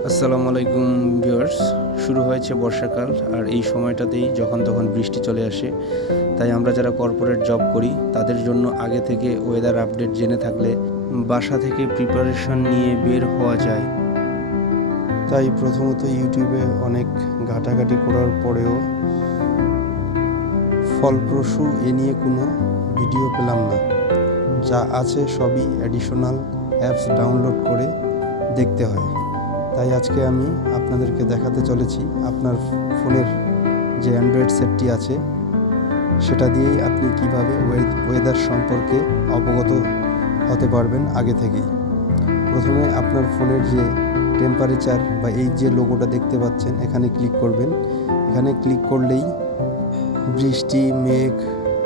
আসসালামু আলাইকুম ভিউয়ার্স। শুরু হয়েছে বর্ষাকাল, আর এই সময়টাতেই যখন তখন বৃষ্টি চলে আসে। তাই আমরা যারা কর্পোরেট জব করি, তাদের জন্য আগে থেকে ওয়েদার আপডেট জেনে থাকলে বাসা থেকে প্রিপারেশন নিয়ে বের হওয়া যায়। তাই প্রথমত ইউটিউবে অনেক ঘাটাঘাটি করার পরেও ফলপ্রসূ এ নিয়ে কোনো ভিডিও পেলাম না। যা আছে সবই অ্যাডিশনাল অ্যাপস ডাউনলোড করে দেখতে হয়। তাই আজকে আমি আপনাদেরকে দেখাতে চলেছি আপনার ফোনের যে অ্যান্ড্রয়েড সেটটি আছে, সেটা দিয়েই আপনি কীভাবে ওয়েদার সম্পর্কে অবগত হতে পারবেন আগে থেকেই। প্রথমে আপনার ফোনের যে টেম্পারেচার বা এই যে লোগোটা দেখতে পাচ্ছেন, এখানে ক্লিক করবেন। এখানে ক্লিক করলেই বৃষ্টি, মেঘ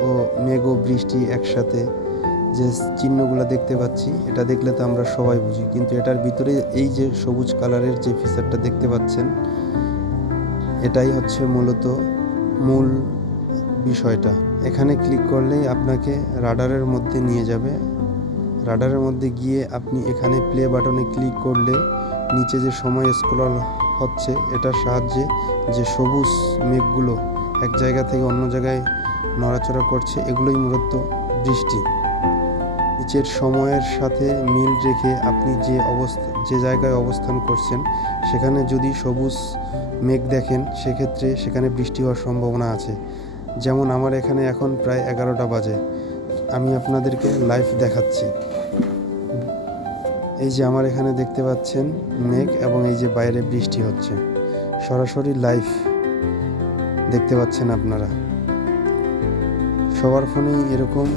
ও মেঘ ও বৃষ্টি একসাথে যে চিহ্নগুলো দেখতে পাচ্ছি, এটা দেখলে তো আমরা সবাই বুঝি। কিন্তু এটার ভিতরে এই যে সবুজ কালারের যে ফিচারটা দেখতে পাচ্ছেন, এটাই হচ্ছে মূলত মূল বিষয়টা। এখানে ক্লিক করলেই আপনাকে রাডারের মধ্যে নিয়ে যাবে। রাডারের মধ্যে গিয়ে আপনি এখানে প্লে বাটনে ক্লিক করলে নিচে যে সময় স্ক্রল হচ্ছে, এটার সাহায্যে যে সবুজ মেঘগুলো এক জায়গা থেকে অন্য জায়গায় নড়াচড়া করছে, এগুলোই মূলত বৃষ্টি নিচের সময়ের সাথে মিল রেখে আপনি যে অবস্থা, যে জায়গায় অবস্থান করছেন, সেখানে যদি সবুজ মেঘ দেখেন, সেক্ষেত্রে সেখানে বৃষ্টি হওয়ার সম্ভাবনা আছে। যেমন আমার এখানে এখন প্রায় এগারোটা বাজে। আমি আপনাদেরকে লাইভ দেখাচ্ছি। এই যে আমার এখানে দেখতে পাচ্ছেন মেঘ এবং এই যে বাইরে বৃষ্টি হচ্ছে। সরাসরি লাইভ দেখতে পাচ্ছেন আপনারা। সবার ফোনেই এরকম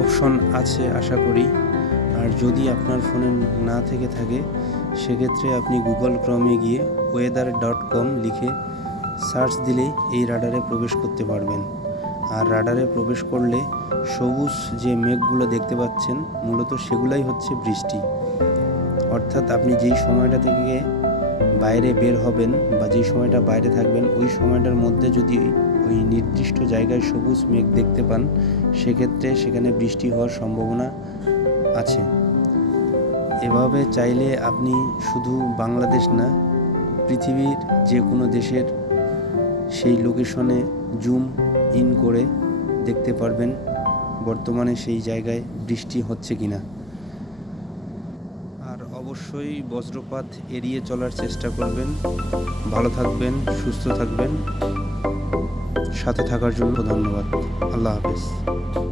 অপশন আছে আশা করি। আর যদি আপনার ফোনে না থেকে থাকে, সেক্ষেত্রে আপনি গুগল ক্রমে গিয়ে ওয়েদার ডট কম লিখে সার্চ দিলেই এই রাডারে প্রবেশ করতে পারবেন। আর রাডারে প্রবেশ করলে সবুজ যে মেঘগুলো দেখতে পাচ্ছেন, মূলত সেগুলাই হচ্ছে বৃষ্টি। অর্থাৎ আপনি যেই সময়টা থেকে বাইরে বের হবেন বা যেই সময়টা বাইরে থাকবেন, ওই সময়টার মধ্যে যদি ওই নির্দিষ্ট জায়গায় সবুজ মেঘ দেখতে পান, সেক্ষেত্রে সেখানে বৃষ্টি হওয়ার সম্ভাবনা আছে। এভাবে চাইলে আপনি শুধু বাংলাদেশ না, পৃথিবীর যে কোনো দেশের সেই লোকেশনে জুম ইন করে দেখতে পারবেন, বর্তমানে সেই জায়গায় বৃষ্টি হচ্ছে কিনা। অবশ্যই বজ্রপাত এড়িয়ে চলার চেষ্টা করবেন। ভালো থাকবেন, সুস্থ থাকবেন। সাথে থাকার জন্য ধন্যবাদ। আল্লাহ হাফেজ।